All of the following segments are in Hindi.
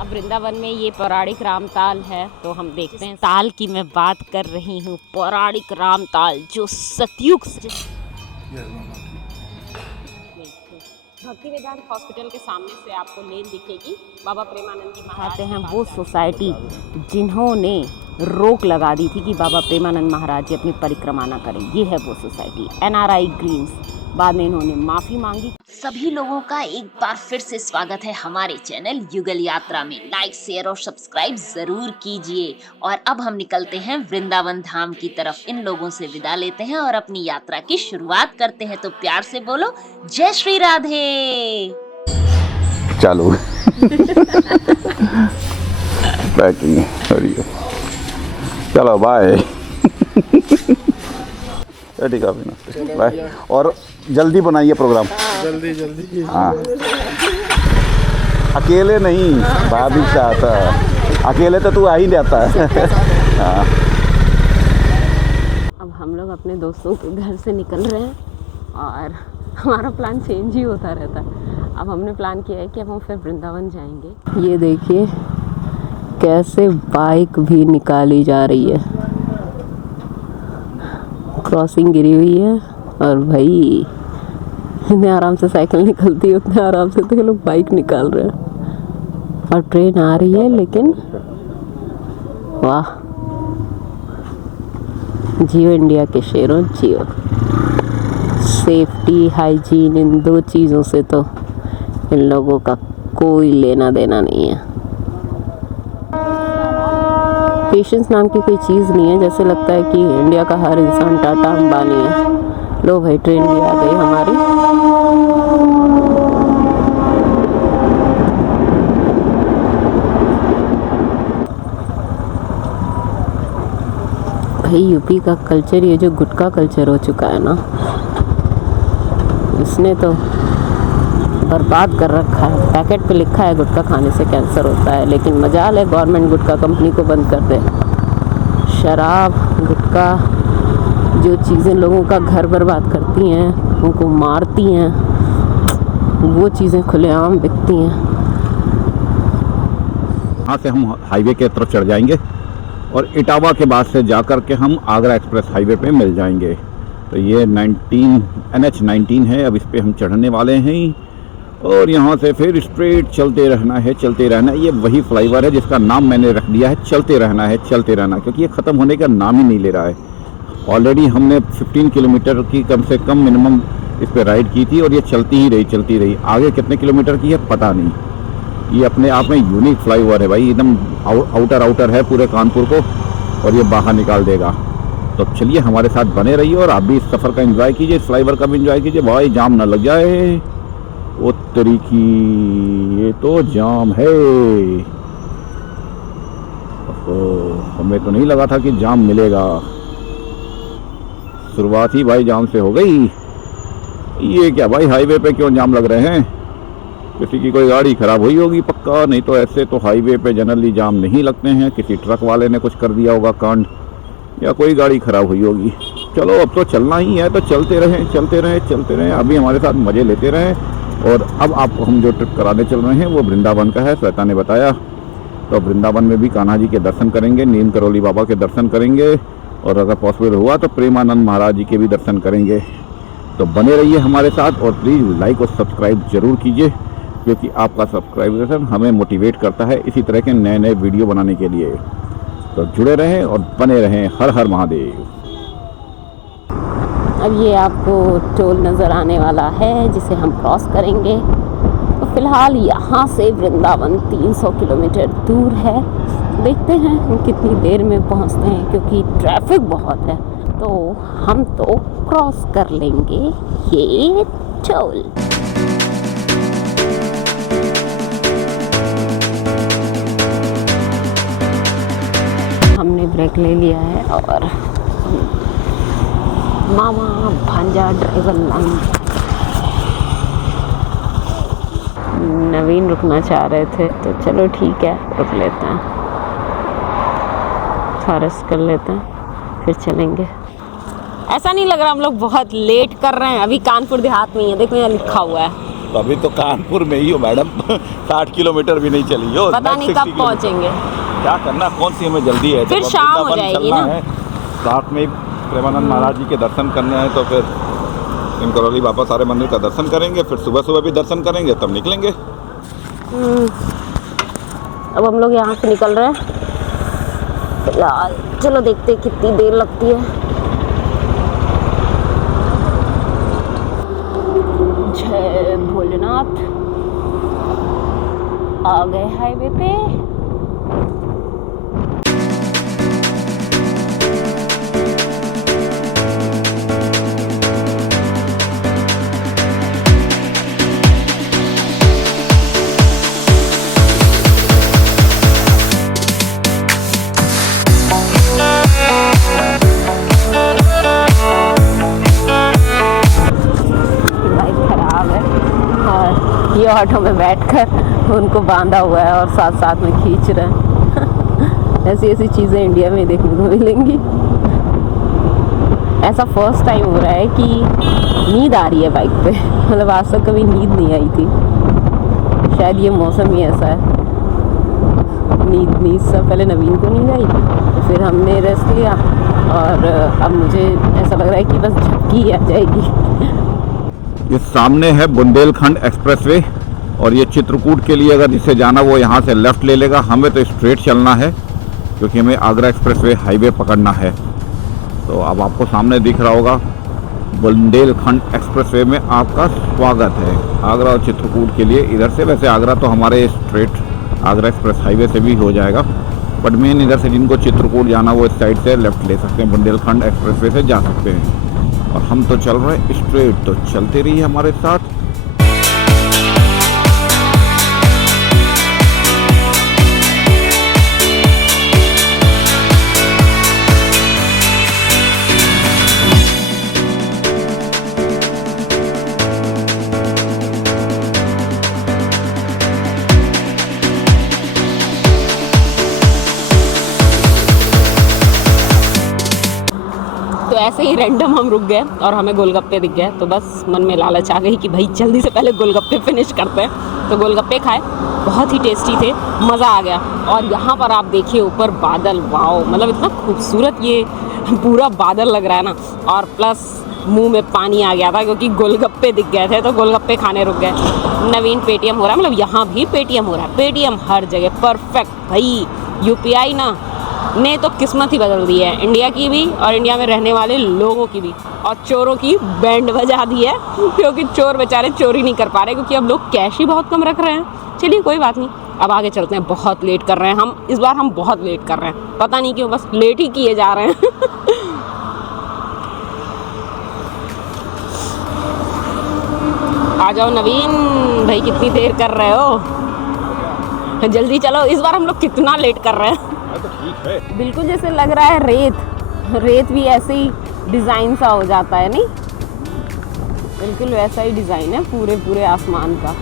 अब वृंदावन में ये पौराणिक रामताल है, तो हम देखते हैं। ताल की मैं बात कर रही हूँ, पौराणिक रामताल जो सतयुग से भक्ति वेदांत हॉस्पिटल के सामने से आपको लेन दिखेगी। बाबा प्रेमानंद जी महाराज हैं वो सोसाइटी जिन्होंने रोक लगा दी थी कि बाबा प्रेमानंद महाराज जी अपनी परिक्रमा ना करें। ये है वो सोसाइटी NRI ग्रीन्स। बाद में इन्होंने माफी मांगी। सभी लोगों का एक बार फिर से स्वागत है हमारे चैनल युगल यात्रा में। लाइक शेयर और सब्सक्राइब जरूर कीजिए। और अब हम निकलते हैं वृंदावन धाम की तरफ। इन लोगों से विदा लेते हैं और अपनी यात्रा की शुरुआत करते हैं। तो प्यार से बोलो जय श्री राधे। चालू पैकिंग चलो बाय। ठीक है बाय। और जल्दी बनाइए प्रोग्राम। जल्दी हाँ अकेले नहीं, भाभी चाहता है अकेले तो तू आ ही नहीं आता है। हाँ। अब हम लोग अपने दोस्तों के घर से निकल रहे हैं और हमारा प्लान चेंज ही होता रहता है। अब हमने प्लान किया है कि अब हम फिर वृंदावन जाएंगे। ये देखिए कैसे बाइक भी निकाली जा रही है। क्रॉसिंग गिरी हुई है और भाई इतने आराम से साइकिल निकलती है उतने आराम से तो ये लोग बाइक निकाल रहे हैं। और ट्रेन आ रही है लेकिन वाह, जियो इंडिया के शेरों जियो। सेफ्टी हाइजीन इन दो चीज़ों से तो इन लोगों का कोई लेना देना नहीं है। पेशेंस नाम की कोई चीज़ नहीं है। जैसे लगता है कि इंडिया का हर इंसान टाटा अंबानी है। लो भाई ट्रेन भी आ गई हमारी। भाई यूपी का कल्चर, ये जो गुटखा कल्चर हो चुका है ना, इसने तो बर्बाद कर रखा है। पैकेट पे लिखा है गुटखा खाने से कैंसर होता है, लेकिन मजाल है गवर्नमेंट गुटखा कंपनी को बंद कर दे। शराब गुटखा जो चीज़ें लोगों का घर बर्बाद करती हैं, उनको मारती हैं, वो चीज़ें खुलेआम बिकती हैं। यहाँ से हम हाईवे के तरफ चढ़ जाएंगे और इटावा के बाद से जाकर के हम आगरा एक्सप्रेस हाईवे पे मिल जाएंगे। तो ये NH 19 है। अब इस पे हम चढ़ने वाले हैं और यहाँ से फिर स्ट्रेट चलते रहना है, चलते रहना है। ये वही फ्लाईओवर है जिसका नाम मैंने रख दिया है चलते रहना है, चलते रहना, क्योंकि ये ख़त्म होने का नाम ही नहीं ले रहा है। ऑलरेडी हमने 15 किलोमीटर की कम से कम मिनिमम इस पर राइड की थी और ये चलती रही। आगे कितने किलोमीटर की है पता नहीं। ये अपने आप में यूनिक फ्लाईओवर है भाई, एकदम आउटर है पूरे कानपुर को और ये बाहर निकाल देगा। तो चलिए हमारे साथ बने रहिए और आप भी इस सफ़र का एंजॉय कीजिए, इस फ्लाईओवर का भी एंजॉय कीजिए। भाई जाम ना लग जाए। वो तरीकी ये तो जाम है। हमें तो नहीं लगा था कि जाम मिलेगा। शुरुआत ही भाई जाम से हो गई। ये क्या भाई हाईवे पे क्यों जाम लग रहे हैं? किसी की कोई गाड़ी खराब हुई होगी पक्का, नहीं तो ऐसे तो हाईवे पे जनरली जाम नहीं लगते हैं। किसी ट्रक वाले ने कुछ कर दिया होगा कांड, या कोई गाड़ी खराब हुई होगी। चलो अब तो चलना ही है तो चलते रहें। अभी हमारे साथ मज़े लेते रहें। और अब आपको हम जो ट्रिप कराने चल रहे हैं वो वृंदावन का है, श्वेता ने बताया। तो वृंदावन में भी कान्हा जी के दर्शन करेंगे, नीम करोली बाबा के दर्शन करेंगे और अगर पॉसिबल हुआ तो प्रेमानंद महाराज जी के भी दर्शन करेंगे। तो बने रहिए हमारे साथ और प्लीज़ लाइक और सब्सक्राइब ज़रूर कीजिए, क्योंकि आपका सब्सक्राइब हमें मोटिवेट करता है इसी तरह के नए वीडियो बनाने के लिए। तो जुड़े रहें और बने रहें। हर हर महादेव। अब ये आपको टोल नज़र आने वाला है जिसे हम क्रॉस करेंगे। तो फिलहाल यहाँ से वृंदावन 300 किलोमीटर दूर है। देखते हैं हम कितनी देर में पहुँचते हैं, क्योंकि ट्रैफिक बहुत है। तो हम तो क्रॉस कर लेंगे ये टोल। हमने ब्रेक ले लिया है और मामा भांजा ड्राइवर लाइन। नवीन रुकना चाह रहे थे तो चलो ठीक है रुक लेते हैं, थोड़ा रेस्ट कर लेते हैं फिर चलेंगे। ऐसा नहीं लग रहा हम लोग बहुत लेट कर रहे हैं? अभी कानपुर देहात में ही है, देखो यहाँ लिखा हुआ है। तो अभी तो कानपुर में ही हो मैडम, 60 किलोमीटर भी नहीं चली हो। पता नहीं कब पहुँचेंगे। क्या करना, कौन सी हमें जल्दी है? फिर शाम हो जाएगी ना। रात में प्रेमानंद महाराज जी के दर्शन करने हैं, तो फिर सिंकरौली वापस सारे मंदिर का दर्शन करेंगे, फिर सुबह सुबह भी दर्शन करेंगे, तब निकलेंगे। अब हम लोग यहाँ से निकल रहे हैं फिलहाल। चलो देखते हैं कितनी देर लगती है। जय भोलेनाथ, आ गए हाईवे पे। ये ऑटो में बैठकर उनको बांधा हुआ है और साथ साथ में खींच रहे हैं। ऐसी ऐसी चीज़ें इंडिया में देखने को मिलेंगी। ऐसा फर्स्ट टाइम हो रहा है कि नींद आ रही है बाइक पे, मतलब आज तक कभी नींद नहीं आई थी। शायद ये मौसम ही ऐसा है। नींद से पहले नवीन को नींद आई, तो फिर हमने रेस्ट लिया और अब मुझे ऐसा लग रहा है कि बस झपकी आ जाएगी। ये सामने है बुंदेलखंड एक्सप्रेसवे और ये चित्रकूट के लिए अगर जिसे जाना वो यहाँ से लेफ़्ट ले लेगा। हमें तो स्ट्रेट चलना है क्योंकि हमें आगरा एक्सप्रेसवे हाईवे पकड़ना है। तो अब आपको सामने दिख रहा होगा बुंदेलखंड एक्सप्रेसवे में आपका स्वागत है आगरा और चित्रकूट के लिए। इधर से वैसे आगरा तो हमारे स्ट्रेट आगरा एक्सप्रेस हाईवे से भी हो जाएगा, बट मेन इधर से जिनको चित्रकूट जाना वो इस साइड से लेफ़्ट ले सकते हैं, बुंदेलखंड एक्सप्रेसवे से जा सकते हैं। और हम तो चल रहे हैं स्ट्रेट, तो चलते रहिए हमारे साथ। तो ऐसे ही रैंडम हम रुक गए और हमें गोलगप्पे दिख गए, तो बस मन में लालच आ गई कि भाई जल्दी से पहले गोलगप्पे फिनिश करते हैं। तो गोलगप्पे खाए, बहुत ही टेस्टी थे, मज़ा आ गया। और यहाँ पर आप देखिए ऊपर बादल, वाओ, मतलब इतना खूबसूरत ये पूरा बादल लग रहा है ना। और प्लस मुंह में पानी आ गया था क्योंकि गोलगप्पे दिख गए थे, तो गोलगप्पे खाने रुक गए। नवीन पेटीएम हो रहा है, मतलब यहाँ भी पेटीएम हो रहा है, पेटीएम हर जगह परफेक्ट। भाई यूपीआई ना ने तो किस्मत ही बदल दी है, इंडिया की भी और इंडिया में रहने वाले लोगों की भी। और चोरों की बैंड बजा दी है क्योंकि चोर बेचारे चोरी नहीं कर पा रहे क्योंकि अब लोग कैश ही बहुत कम रख रहे हैं। चलिए कोई बात नहीं, अब आगे चलते हैं। बहुत लेट कर रहे हैं हम, इस बार हम बहुत लेट कर रहे हैं, पता नहीं क्यों, बस लेट ही किए जा रहे हैं। आ जाओ नवीन भाई, कितनी देर कर रहे हो, जल्दी चलो। इस बार हम लोग कितना लेट कर रहे हैं। तो ठीक है, बिल्कुल जैसे लग रहा है रेत भी ऐसे ही डिज़ाइन सा हो जाता है, नहीं? बिल्कुल वैसा ही डिज़ाइन है पूरे आसमान का।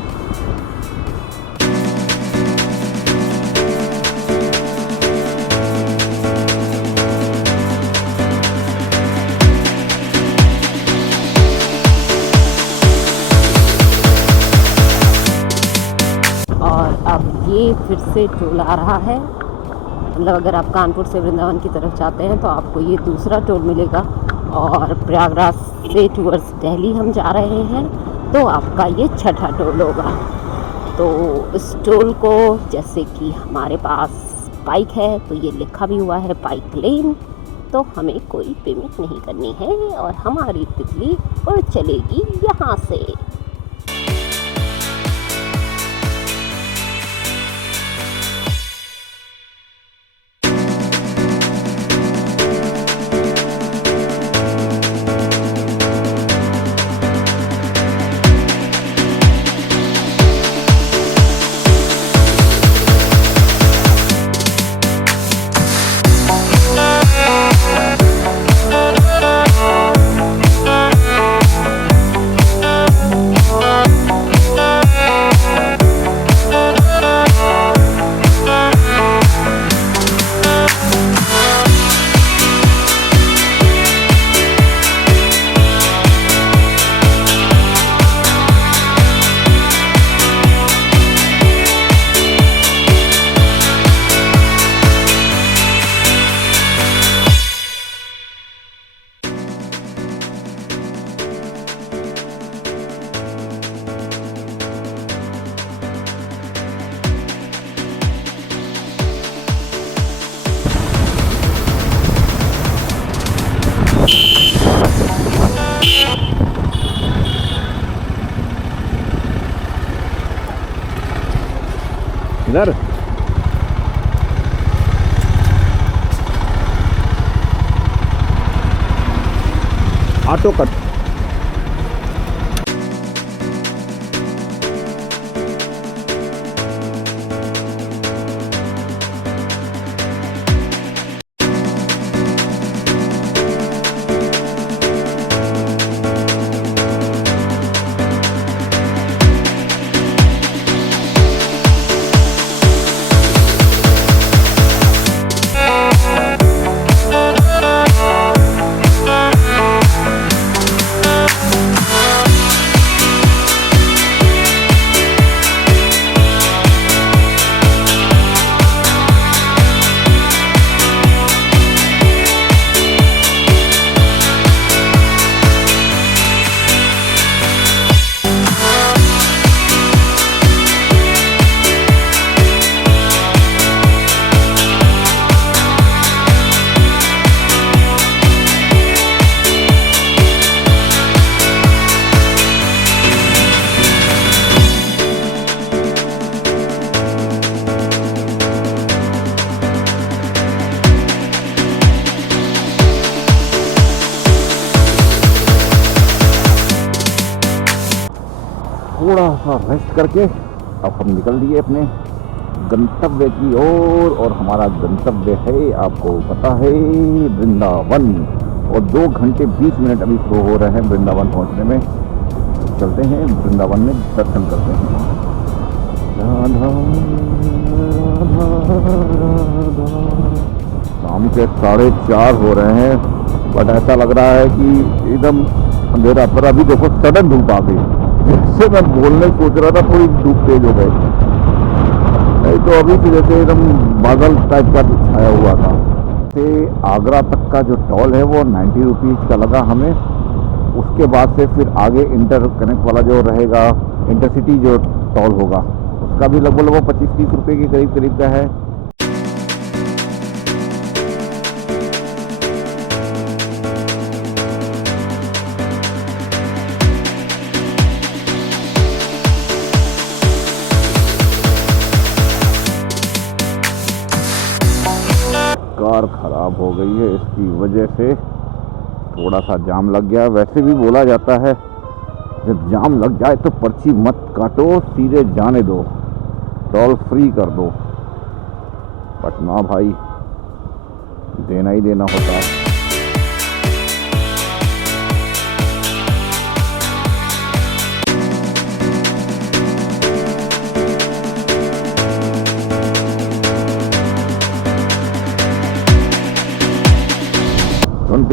और अब ये फिर से टोल आ रहा है, मतलब अगर आप कानपुर से वृंदावन की तरफ जाते हैं तो आपको ये दूसरा टोल मिलेगा। और प्रयागराज से टूवर्ड्स दिल्ली हम जा रहे हैं तो आपका ये छठा टोल होगा। तो इस टोल को, जैसे कि हमारे पास बाइक है तो ये लिखा भी हुआ है बाइक लेन, तो हमें कोई पेमेंट नहीं करनी है और हमारी तितली उड़ चलेगी यहाँ से। इधर ऑटो कट। थोड़ा सा रेस्ट करके अब हम निकल लिए अपने गंतव्य की ओर। और हमारा गंतव्य है, आपको पता है, वृंदावन। और 2 घंटे 20 मिनट अभी शो हो रहे हैं वृंदावन पहुंचने में। चलते हैं वृंदावन में, दर्शन करते हैं। राधा राधा। शाम के 4:30 हो रहे हैं, बट ऐसा लग रहा है कि एकदम अंधेरा। पर अभी देखो सडन धूप आ गई। जिससे मैं बोलने सोच रहा था थोड़ी धूप तेज हो गई, नहीं तो अभी तो जैसे एकदम बादल टाइप का छाया हुआ था। से आगरा तक का जो टोल है वो 90 रुपीज़ का लगा हमें। उसके बाद से फिर आगे इंटर कनेक्ट वाला जो रहेगा, इंटरसिटी जो टोल होगा, उसका भी लगभग 25-30 रुपये के करीब करीब का है। कार खराब हो गई है, इसकी वजह से थोड़ा सा जाम लग गया। वैसे भी बोला जाता है जब जाम लग जाए तो पर्ची मत काटो, सीधे जाने दो, टोल फ्री कर दो। बट ना भाई, देना ही देना होता है।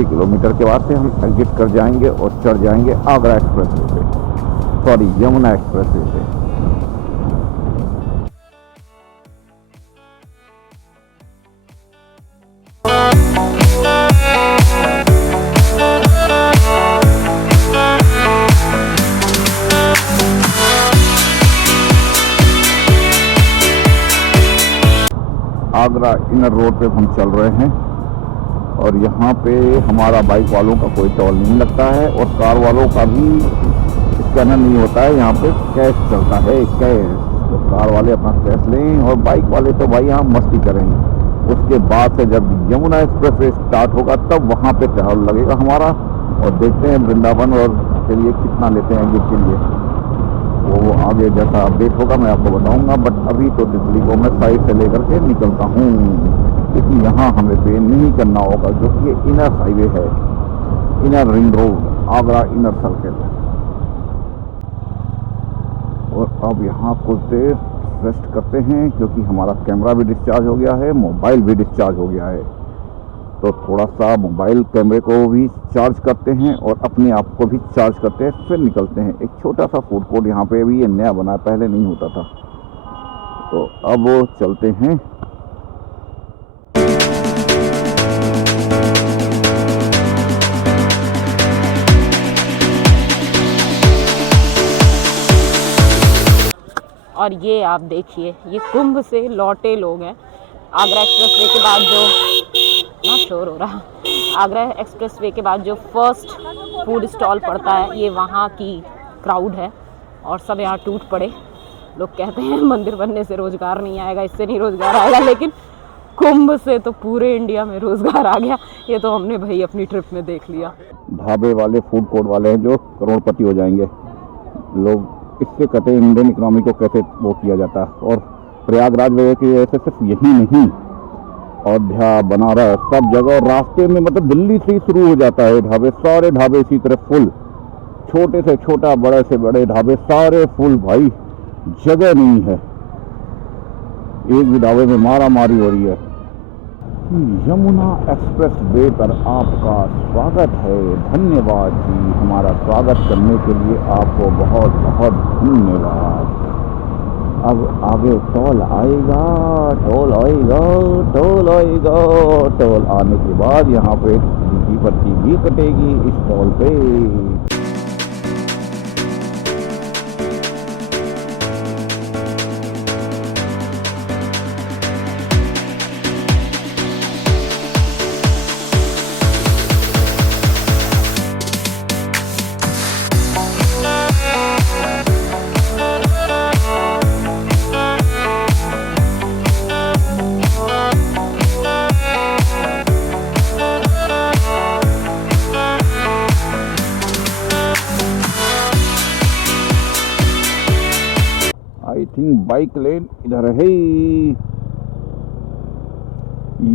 किलोमीटर के बाद से हम एग्जिट कर जाएंगे और चढ़ जाएंगे आगरा एक्सप्रेसवे पे, सॉरी यमुना एक्सप्रेसवे पे। आगरा इनर रोड पे हम चल रहे हैं और यहाँ पे हमारा बाइक वालों का कोई टोल नहीं लगता है और कार वालों का भी स्कैनर नहीं होता है। यहाँ पे कैश चलता है, कैश। तो कार वाले अपना कैश लें और बाइक वाले तो भाई यहाँ मस्ती करेंगे। उसके बाद से जब यमुना एक्सप्रेस स्टार्ट होगा तब वहाँ पे टोल लगेगा हमारा। और देखते हैं वृंदावन और के लिए कितना लेते हैं एग्जिट के लिए, वो आगे जैसा अपडेट होगा मैं आपको बताऊँगा। बट अभी तो दिल्ली को मैं साइड से लेकर के निकलता हूँ, क्योंकि यहाँ हमें पे नहीं करना होगा, जो कि ये इनर हाईवे है, inner ring road, Agra inner circle. और अब यहाँ कुछ देर रेस्ट करते हैं, क्योंकि हमारा कैमरा भी डिस्चार्ज हो गया है, मोबाइल भी डिस्चार्ज हो गया है। तो थोड़ा सा मोबाइल कैमरे को भी चार्ज करते हैं और अपने आप को भी चार्ज करते हैं, फिर निकलते हैं। एक छोटा सा फूड कोर्ट यहाँ पे भी ये नया बना है, पहले नहीं होता था। तो अब चलते हैं। और ये आप देखिए, ये कुंभ से लौटे लोग हैं। आगरा एक्सप्रेसवे के बाद जो ना शोर हो रहा, आगरा एक्सप्रेसवे के बाद जो फर्स्ट फूड स्टॉल पड़ता है, ये वहाँ की क्राउड है और सब यहाँ टूट पड़े। लोग कहते हैं मंदिर बनने से रोज़गार नहीं आएगा, इससे नहीं रोज़गार आएगा, लेकिन कुंभ से तो पूरे इंडिया में रोज़गार आ गया। ये तो हमने भाई अपनी ट्रिप में देख लिया। ढाबे वाले, फूड कोर्ट वाले हैं जो करोड़पति हो जाएंगे। लोग इससे कहते हैं इंडियन इकोनॉमी को कैसे वो किया जाता है। और प्रयागराज में कि ऐसे सिर्फ यही नहीं, अयोध्या, बनारस, सब जगह, और रास्ते में मतलब दिल्ली से ही शुरू हो जाता है ढाबे, सारे ढाबे इसी तरह फुल, छोटे से छोटा, बड़े से बड़े ढाबे सारे फुल भाई, जगह नहीं है, एक भी ढाबे में मारा मारी हो रही है। यमुना एक्सप्रेस वे पर आपका स्वागत है। धन्यवाद जी, हमारा स्वागत करने के लिए आपको बहुत बहुत धन्यवाद। अब आगे टोल आएगा, टोल आएगा, टोल आएगा। टोल आने के बाद यहाँ पे की पर्ची भी कटेगी इस टोल पे। आई थिंक बाइक लेन इधर है।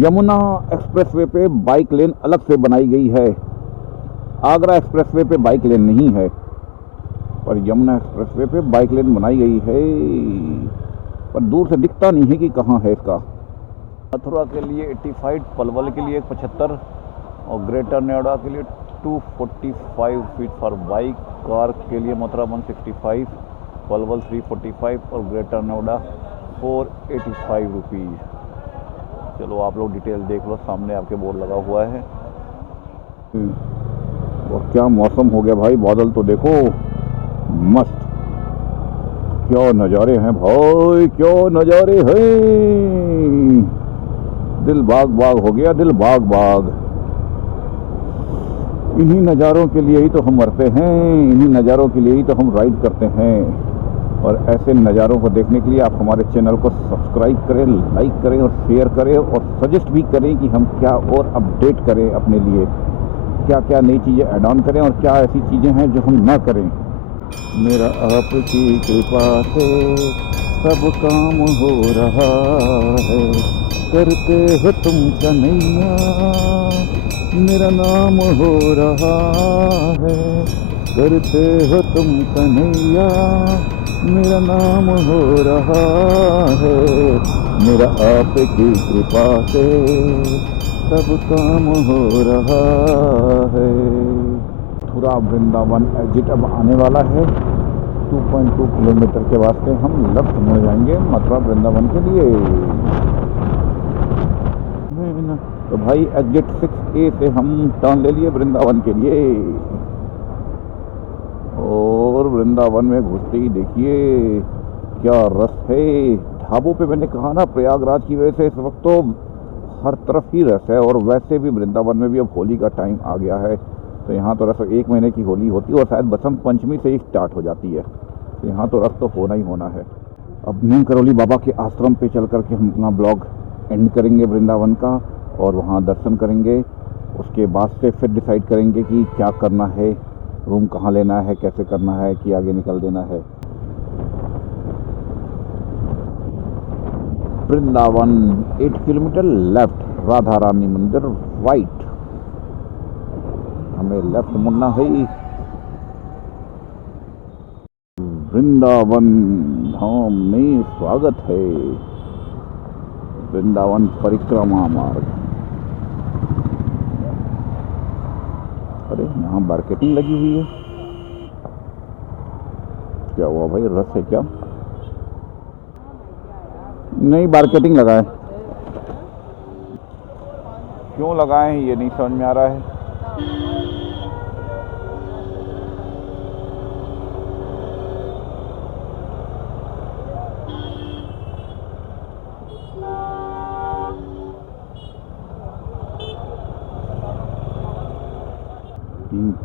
यमुना एक्सप्रेसवे पे बाइक लेन अलग से बनाई गई है। आगरा एक्सप्रेसवे पे बाइक लेन नहीं है, पर यमुना एक्सप्रेसवे पे बाइक लेन बनाई गई है, पर दूर से दिखता नहीं है कि कहाँ है इसका। मथुरा के लिए 85, पलवल के लिए 75 और ग्रेटर नोएडा के लिए 245 फीट फॉर बाइक। कार के लिए मथुरा 165, पलवल 345 और ग्रेटर नोएडा 485 रुपीज़। चलो आप लोग डिटेल देख लो, सामने आपके बोर्ड लगा हुआ है। और क्या मौसम हो गया भाई, बादल तो देखो मस्त, क्या नज़ारे हैं भाई, क्या नज़ारे हैं। दिल बाग बाग हो गया, दिल बाग बाग। इन्हीं नज़ारों के लिए ही तो हम मरते हैं, इन्हीं नज़ारों के लिए ही तो हम राइड करते हैं। और ऐसे नज़ारों को देखने के लिए आप हमारे चैनल को सब्सक्राइब करें, लाइक करें और शेयर करें, और सजेस्ट भी करें कि हम क्या और अपडेट करें अपने लिए, क्या क्या नई चीज़ें ऐड ऑन करें और क्या ऐसी चीज़ें हैं जो हम ना करें। मेरा आपकी कृपा से सब काम हो रहा है, करते हो तुम कन्हैया, मेरा नाम हो रहा है, करते हो तुम कन्हैया, मेरा नाम हो रहा है। मेरा आपकी कृपा से सब काम हो रहा है। मथुरा वृंदावन एग्जिट अब आने वाला है। 2.2 किलोमीटर के वास्ते हम लेफ्ट मुड़ जाएंगे मथुरा वृंदावन के लिए। तो भाई एग्जिट 6A से हम टर्न ले लिए वृंदावन के लिए, और वृंदावन में घुसते ही देखिए क्या रस है। ढाबों पे मैंने कहा ना, प्रयागराज की वजह से इस वक्त तो हर तरफ ही रस है। और वैसे भी वृंदावन में भी अब होली का टाइम आ गया है, तो यहाँ तो रस 1 महीने की होली होती है और शायद बसंत पंचमी से ही स्टार्ट हो जाती है, तो यहाँ तो रस तो होना ही होना है। अब नीम करौली बाबा के आश्रम पे चल करके हम अपना ब्लॉग एंड करेंगे वृंदावन का, और वहाँ दर्शन करेंगे। उसके बाद से फिर डिसाइड करेंगे कि क्या करना है, रूम कहाँ लेना है, कैसे करना है, कि आगे निकल देना है। वृंदावन 8 किलोमीटर लेफ्ट, राधा रानी मंदिर राइट, हमें लेफ्ट मुड़ना है। वृंदावन धाम में स्वागत है, वृंदावन परिक्रमा मार्ग। अरे यहाँ मार्केटिंग लगी हुई है, क्या हुआ भाई, रस है क्या? नहीं, मार्केटिंग लगाए, क्यों लगाए हैं ये नहीं समझ में आ रहा है।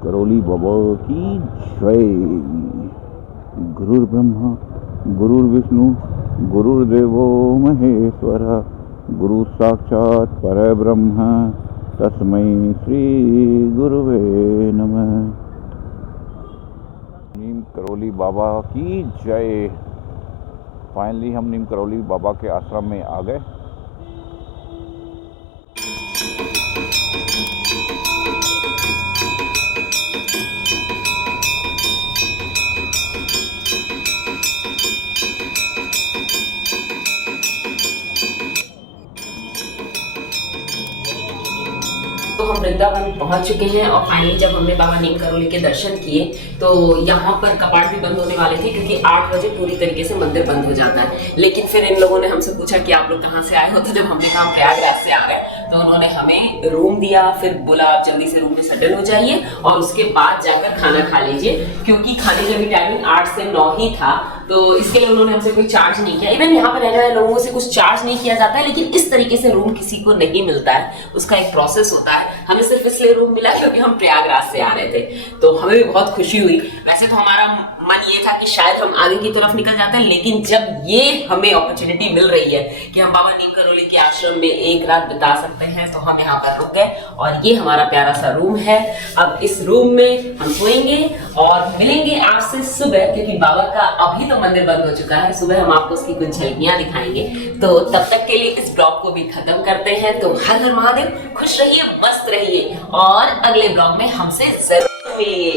करौली बाबा की जय। गुरु ब्रह्मा गुरुर्विष्णु गुरुर्देवो महेश्वर गुरु साक्षात् परब्रह्म तस्मै श्री गुरुवे नमः। नीम करौली बाबा की जय। फाइनली हम नीम करौली बाबा के आश्रम में आ गए। तो हम वृंदावन पहुंच चुके हैं और फाइनली जब हमने बाबा नीम करौली के दर्शन किए तो यहाँ पर कपाट भी बंद होने वाले थे क्योंकि 8 बजे पूरी तरीके से मंदिर बंद हो जाता है। लेकिन फिर इन लोगों ने हमसे पूछा कि आप लोग कहाँ से आए हो, तो जब हमने कहा प्रयागराज से आ गए तो उन्होंने हमें रूम दिया, फिर बोला आप जल्दी से रूम में सेटल हो जाइए और उसके बाद जाकर खाना खा लीजिए, क्योंकि खाने का भी टाइमिंग 8 से 9 ही था। तो इसके लिए उन्होंने हमसे कोई चार्ज नहीं किया। इवन यहाँ पर रहने वाले लोगों से कुछ चार्ज नहीं किया जाता है, लेकिन इस तरीके से रूम किसी को नहीं मिलता है, उसका एक प्रोसेस होता है। हमें सिर्फ इसलिए रूम मिला क्योंकि हम प्रयागराज से आ रहे थे, तो हमें भी बहुत खुशी हुई। वैसे तो हमारा मन ये था कि शायद हम आगे की तरफ निकल जाते हैं, लेकिन जब ये हमें अपॉर्चुनिटी मिल रही है कि हम बाबा नीम करौली के आश्रम में एक रात बिता सकते हैं, तो हम यहाँ पर रुक गए। और ये हमारा प्यारा सा रूम है। अब इस रूम में हम सोएंगे और मिलेंगे आपसे सुबह, क्योंकि बाबा का अभी तो मंदिर बंद हो चुका है। सुबह हम आपको उसकी कुछ झलकियां दिखाएंगे। तो तब तक के लिए इस ब्लॉग को भी खत्म करते हैं। तो हर हर महादेव, खुश रहिए, मस्त रहिए और अगले ब्लॉग में हमसे जरूर मिलिए।